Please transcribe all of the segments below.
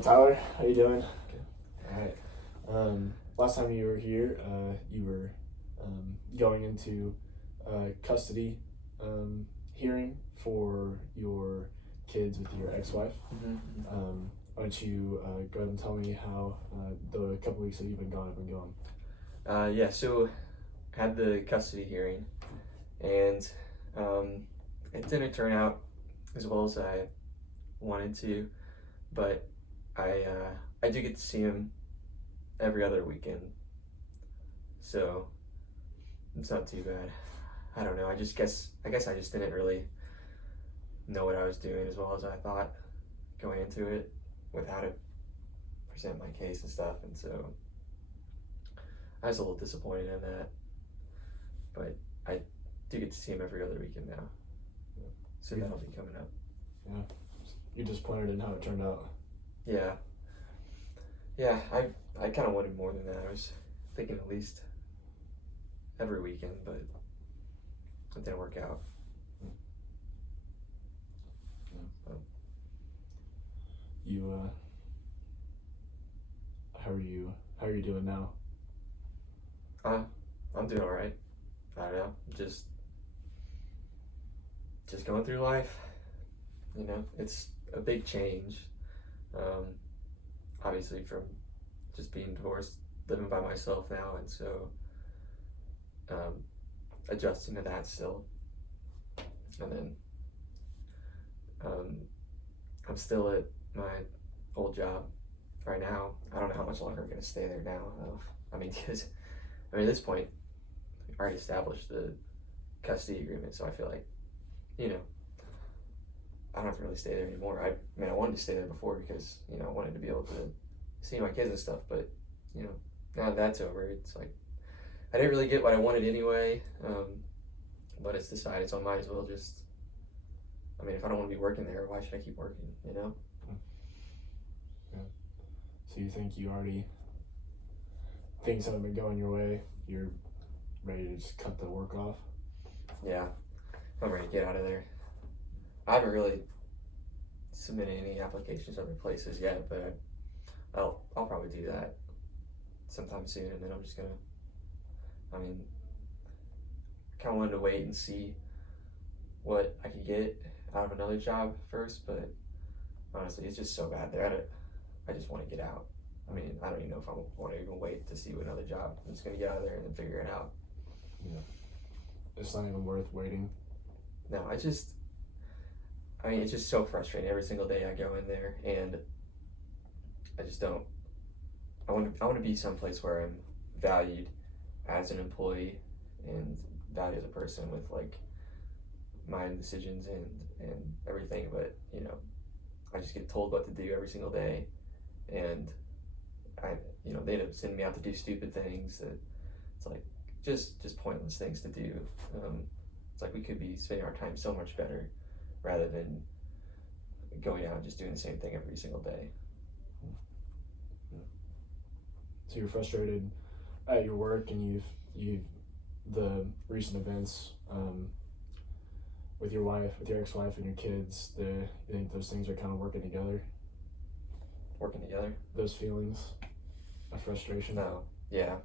Hello, Tyler. How you doing? Okay. All right. Last time you were here, you were going into custody hearing for your kids with your ex-wife. Why don't you go ahead and tell me how the couple weeks that you've been gone have been going? Yeah, so I had the custody hearing, and it didn't turn out as well as I wanted to, but I do get to see him every other weekend, so it's not too bad. I don't know. I guess I just didn't really know what I was doing as well as I thought going into it with how to present my case and stuff, and so I was a little disappointed in that. But I do get to see him every other weekend now, so that'll be coming up. Yeah, you're disappointed in how it turned out. Yeah, I kind of wanted more than that. I was thinking at least every weekend, but it didn't work out. You how are you doing now? I'm doing all right. I don't know, just going through life. You know, it's a big change. Obviously, from just being divorced, living by myself now, and so adjusting to that still. And then I'm still at my old job right now. I don't know how much longer I'm going to stay there now. Because at this point, I already established the custody agreement, so I feel like, I don't have to really stay there anymore. I wanted to stay there before because, I wanted to be able to see my kids and stuff, but, now that that's over, it's like, I didn't really get what I wanted anyway, but it's decided, so I might as well just, if I don't want to be working there, why should I keep working, Yeah. So you think things haven't been going your way, you're ready to just cut the work off? Yeah, I'm ready to get out of there. I haven't really submitted any applications other places yet, but I'll probably do that sometime soon, and then I'm just gonna, kind of wanted to wait and see what I could get out of another job first, but honestly, it's just so bad there. I just want to get out. I don't even know if I want to even wait to see what another job. I'm just gonna get out of there and then figure it out. Yeah, it's not even worth waiting. No, it's just so frustrating. Every single day I go in there, and I just don't. I want to be someplace where I'm valued as an employee and valued as a person with like my decisions and everything. But I just get told what to do every single day, and they end up sending me out to do stupid things that it's like just pointless things to do. It's like we could be spending our time so much better rather than going out and just doing the same thing every single day. So you're frustrated at your work, and you've the recent events with your ex-wife and your kids. You think those things are kind of working together? Working together? Those feelings of frustration? No. Yeah.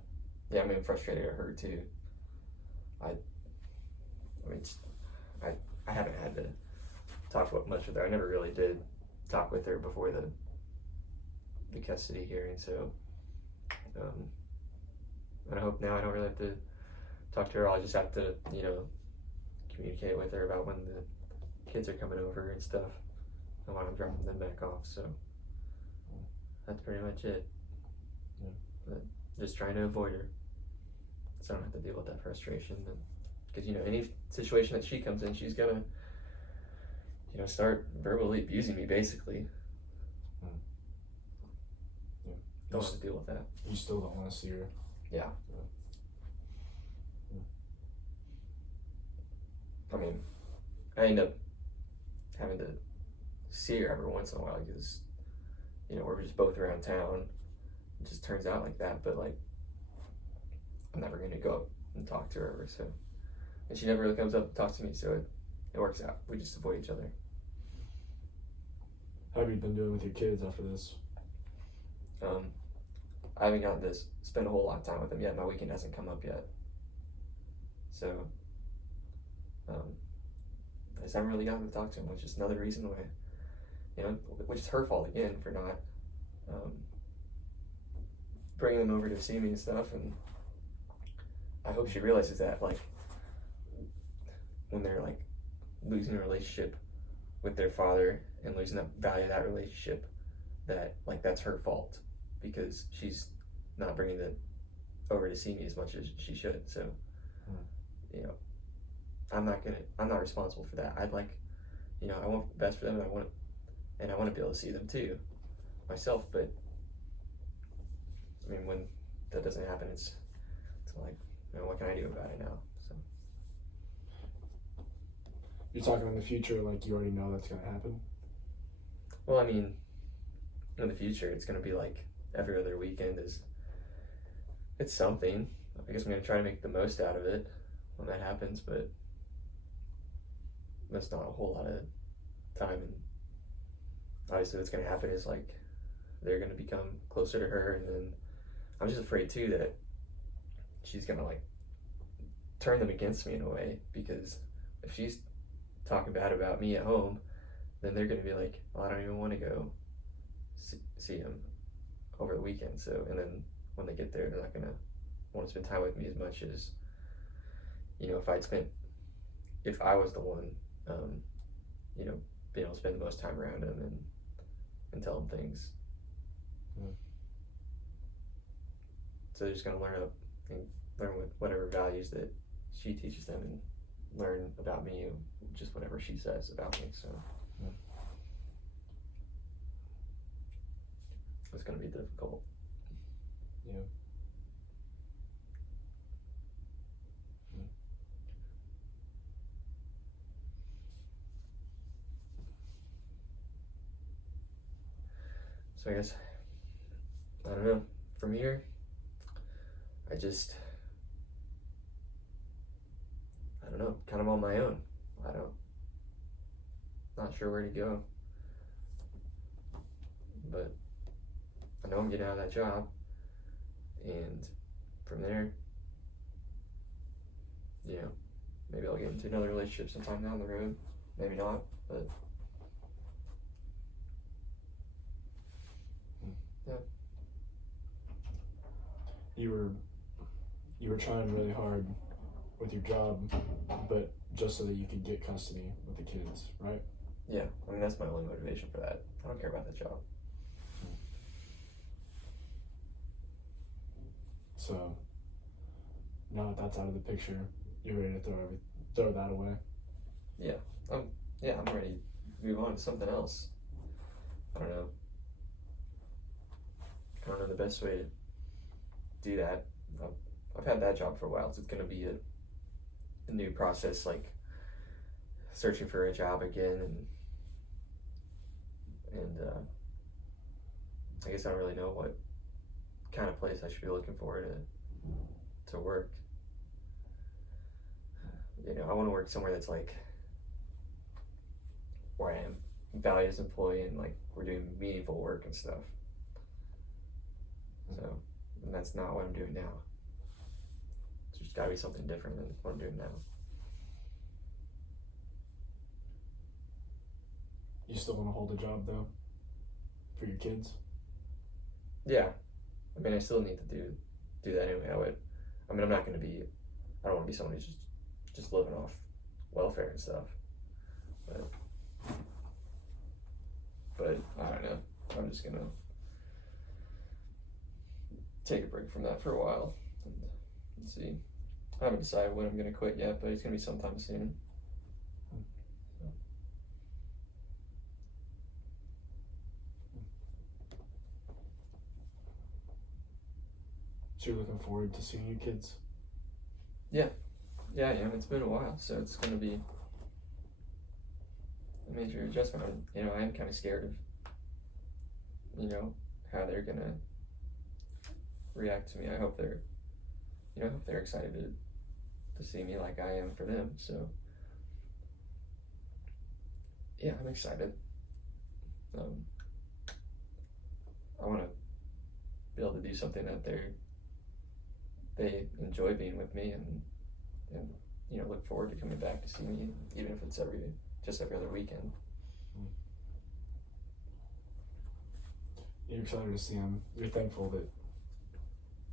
I'm frustrated at her too. I haven't had to talk much with her. I never really did talk with her before the custody hearing, so and I hope now I don't really have to talk to her. I'll just have to, communicate with her about when the kids are coming over and stuff and when I'm dropping them back off, so that's pretty much it. Yeah. But just trying to avoid her so I don't have to deal with that frustration, because any situation that she comes in, she's gonna start verbally abusing me basically. Yeah. Don't have to deal with that. You still don't want to see her? Yeah. I end up having to see her every once in a while because we're just both around town. It just turns out like that, but like I'm never gonna go up and talk to her, so, and she never really comes up and talks to me, so it works out. We just avoid each other. How have you been doing with your kids after this? I haven't gotten to spend a whole lot of time with him yet. My weekend hasn't come up yet, so I just haven't really gotten to talk to him, which is another reason why, which is her fault again for not bringing them over to see me and stuff. And I hope she realizes that, like, when they're like losing a relationship with their father and losing that value of that relationship, that like that's her fault because she's not bringing them over to see me as much as she should. So, I'm not responsible for that. I want the best for them, and I want to be able to see them too, myself. But I mean, when that doesn't happen, it's like, what can I do about it now? So you're talking in the future, like you already know that's gonna happen. Well, I mean, in the future, it's gonna be like every other weekend it's something. I guess I'm gonna try to make the most out of it when that happens, but that's not a whole lot of time. And obviously what's going to happen is like they're going to become closer to her, and then I'm just afraid too that she's going to like turn them against me in a way, because if she's talking bad about me at home, then they're going to be like, well, I don't even want to go see him over the weekend. So, and then when they get there, they're not going to want to spend time with me as much as, if I was the one, being able to spend the most time around him and tell him things. So they're just going to learn with whatever values that she teaches them, and learn about me just whatever she says about me. So it's going to be difficult. Yeah. So I guess, I don't know, from here, I don't know, kind of on my own. Not sure where to go, but I know I'm getting out of that job, and from there, maybe I'll get into another relationship sometime down the road, maybe not, but yeah. You were trying really hard with your job, but just so that you could get custody with the kids, right? Yeah, I mean, that's my only motivation for that. I don't care about the job. So now that that's out of the picture, you're ready to throw that away. Yeah, I'm ready to move on to something else. I don't know the best way to do that. I've had that job for a while, so it's gonna be a new process, like searching for a job again, and I guess I don't really know what kind of place I should be looking for to work. I want to work somewhere that's like where I am valued as an employee, and like we're doing meaningful work and stuff. So, and that's not what I'm doing now. There's got to be something different than what I'm doing now. You still want to hold a job though, for your kids? Yeah, I mean, I still need to do that anyway. I'm not going to be. I don't want to be someone who's just living off welfare and stuff. But I don't know. I'm just gonna take a break from that for a while and see. I haven't decided when I'm gonna quit yet, but it's gonna be sometime soon. So you're looking forward to seeing your kids? Yeah, I am. It's been a while, so it's gonna be a major adjustment. I am kind of scared of, how they're gonna react to me. I hope they're excited to see me like I am for them. So yeah, I'm excited. I want to be able to do something that they enjoy being with me, and look forward to coming back to see me, even if it's every other weekend. You're excited to see him. You're thankful that,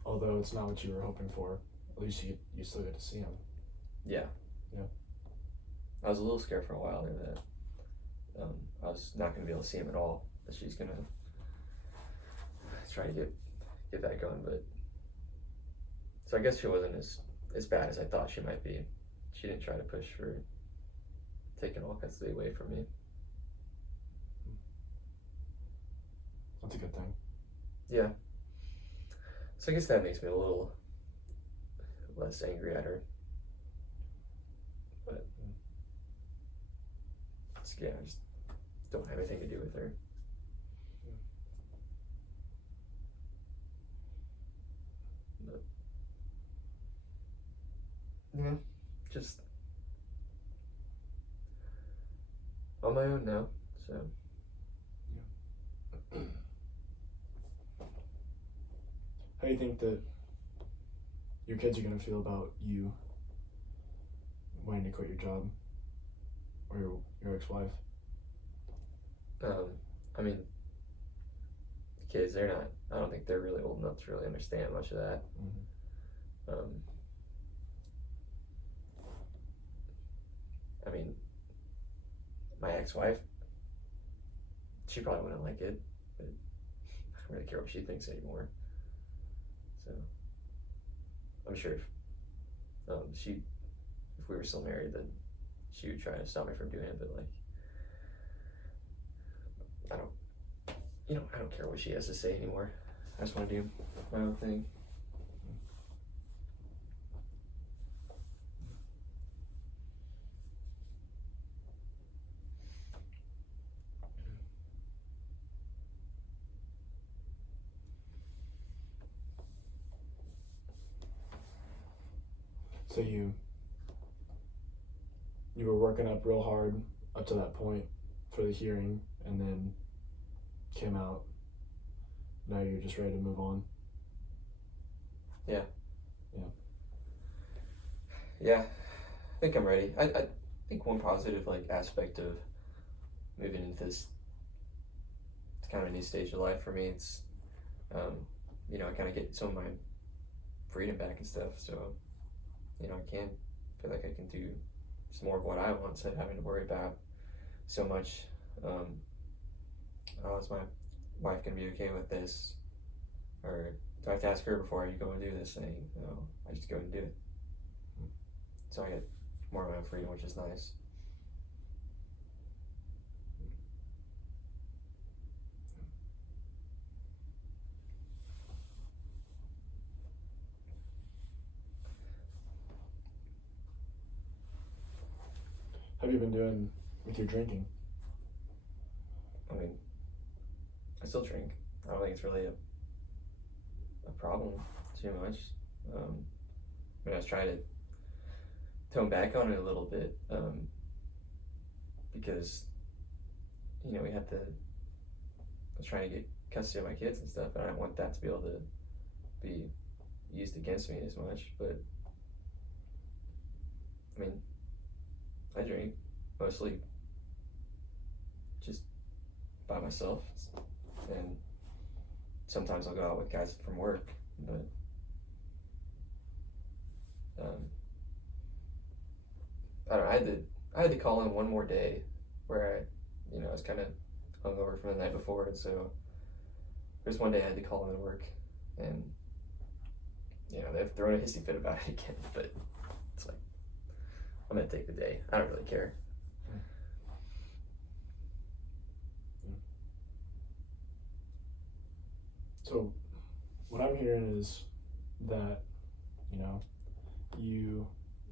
although it's not what you were hoping for, at least you still get to see him. Yeah. Yeah. I was a little scared for a while there that I was not going to be able to see him at all, that she's going to try to get that going, but so I guess she wasn't as bad as I thought she might be. She didn't try to push for taking all custody away from me. That's a good thing. Yeah. So I guess that makes me a little less angry at her. But I just don't have anything to do with her. But yeah, just on my own now. So how do you think that your kids are going to feel about you wanting to quit your job or your ex-wife? I mean, the kids, I don't think they're really old enough to really understand much of that. Mm-hmm. I mean, my ex-wife, she probably wouldn't like it, but I don't really care what she thinks anymore. So I'm sure if we were still married, then she would try to stop me from doing it, but like, I don't care what she has to say anymore. I just want to do my own thing. So you were working up real hard up to that point for the hearing, and then came out. Now you're just ready to move on. Yeah. Yeah. Yeah, I think I'm ready. I think one positive aspect of moving into this kind of a new stage of life for me, it's I kind of get some of my freedom back and stuff. So I feel like I can do some more of what I want instead of having to worry about so much. Is my wife gonna be okay with this, or do I have to ask her before I go and do this thing? I just go and do it. So I get more of my own freedom, which is nice. How have you been doing with your drinking? I mean, I still drink. I don't think it's really a problem too much. I was trying to tone back on it a little bit, because I was trying to get custody of my kids and stuff, and I don't want that to be able to be used against me as much. But I mean, I drink mostly just by myself, and sometimes I'll go out with guys from work, but I don't know, I had to call in one more day where I was kind of hungover from the night before, and so there's one day I had to call in to work, and they've thrown a hissy fit about it again, but it's like, I'm gonna take the day. I don't really care. So what I'm hearing is that you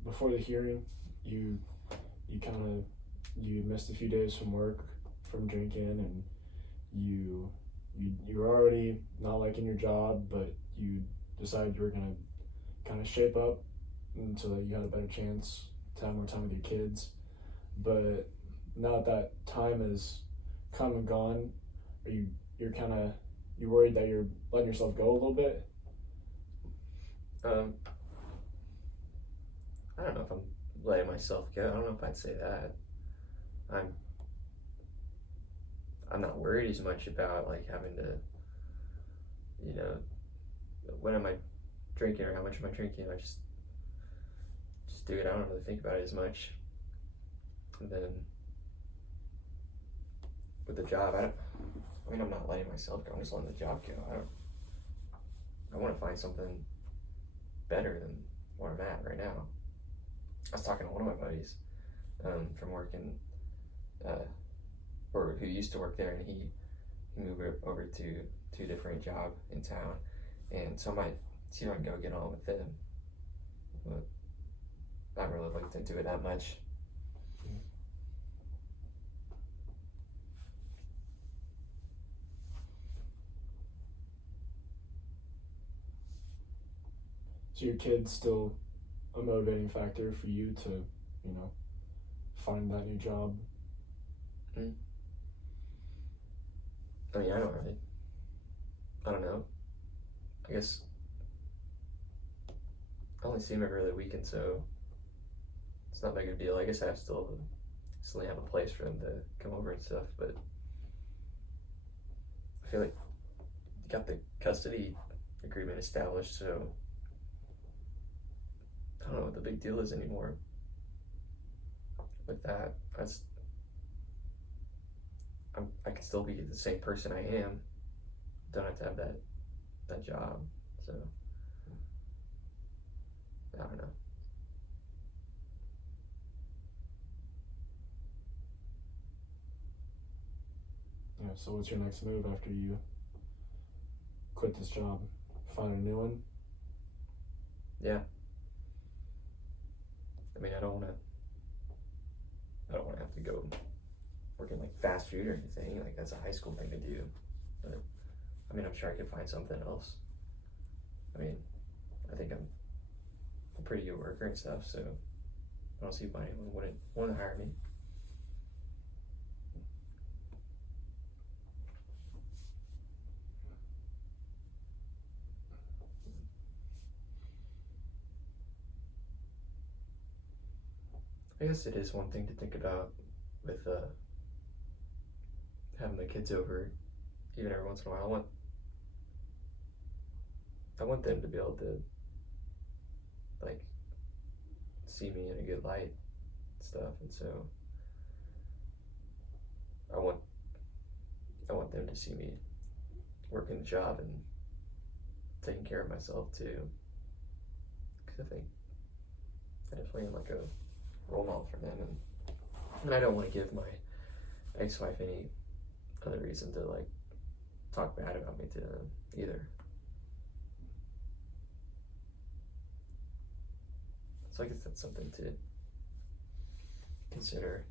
before the hearing you missed a few days from work from drinking, and you were already not liking your job, but you decided you were gonna kind of shape up and so that you had a better chance to have more time with your kids. But now that time has come and gone, you're kind of you worried that you're letting yourself go a little bit? Um, I don't know if I'm letting myself go. I don't know if I'd say that. I'm I'm not worried as much about like having to, you know, when am I drinking or how much am I drinking. I just do it. I don't really think about it as much. And then with the job, I mean, I'm not letting myself go. I'm just letting the job go. I want to find something better than where I'm at right now. I was talking to one of my buddies from working, or who used to work there, and he moved over to a different job in town, and so I might see if I can go get on with them. But I not really looked into it that much. So your kid's still a motivating factor for you to, you know, find that new job? I mean, I don't know. I guess I only see him every other weekend, so it's not that big of a deal. I guess I have still have a place for him to come over and stuff, but I feel like you got the custody agreement established, so I don't know what the big deal is anymore with that. I can still be the same person I am. Don't have to have that job. So I don't know. Yeah, so what's your next move after you quit this job? Find a new one? Yeah. I mean, I don't want to have to go working like fast food or anything. Like that's a high school thing to do. But I mean, I'm sure I could find something else. I mean, I think I'm a pretty good worker and stuff, so I don't see why anyone wouldn't want to hire me. I guess it is one thing to think about with having the kids over, even every once in a while. I want them to be able to like see me in a good light and stuff, and so I want them to see me working the job and taking care of myself too, because I think I definitely am like a role model for them, and I don't want to give my ex-wife any other reason to like talk bad about me to them either. So I guess that's something to consider.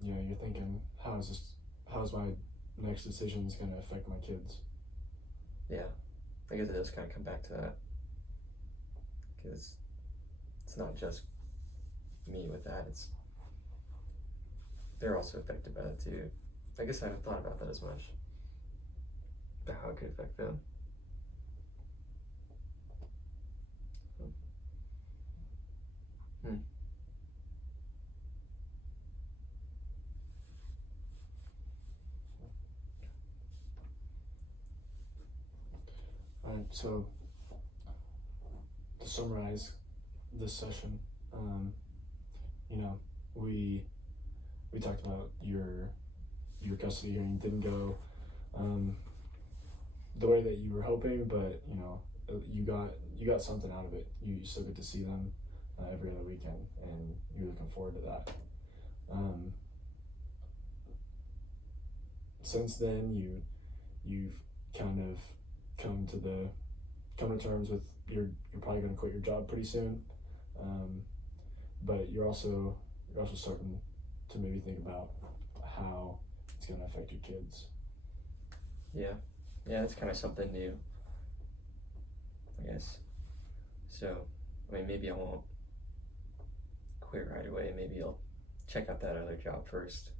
Yeah, you're thinking, how's my next decisions gonna affect my kids? Yeah, I guess it does kind of come back to that, because it's not just me with that, they're also affected by it too. I guess I haven't thought about that as much, about how it could affect them. Alright, so to summarize this session, you know, we talked about your custody hearing didn't go the way that you were hoping, but you know, you got something out of it. You still get to see them every other weekend, and you're looking forward to that. Since then, you've kind of come to terms with you're probably going to quit your job pretty soon, but you're also starting to maybe think about how it's going to affect your kids. Yeah, it's kind of something new, I guess. So, I mean, maybe I won't quit right away. Maybe I'll check out that other job first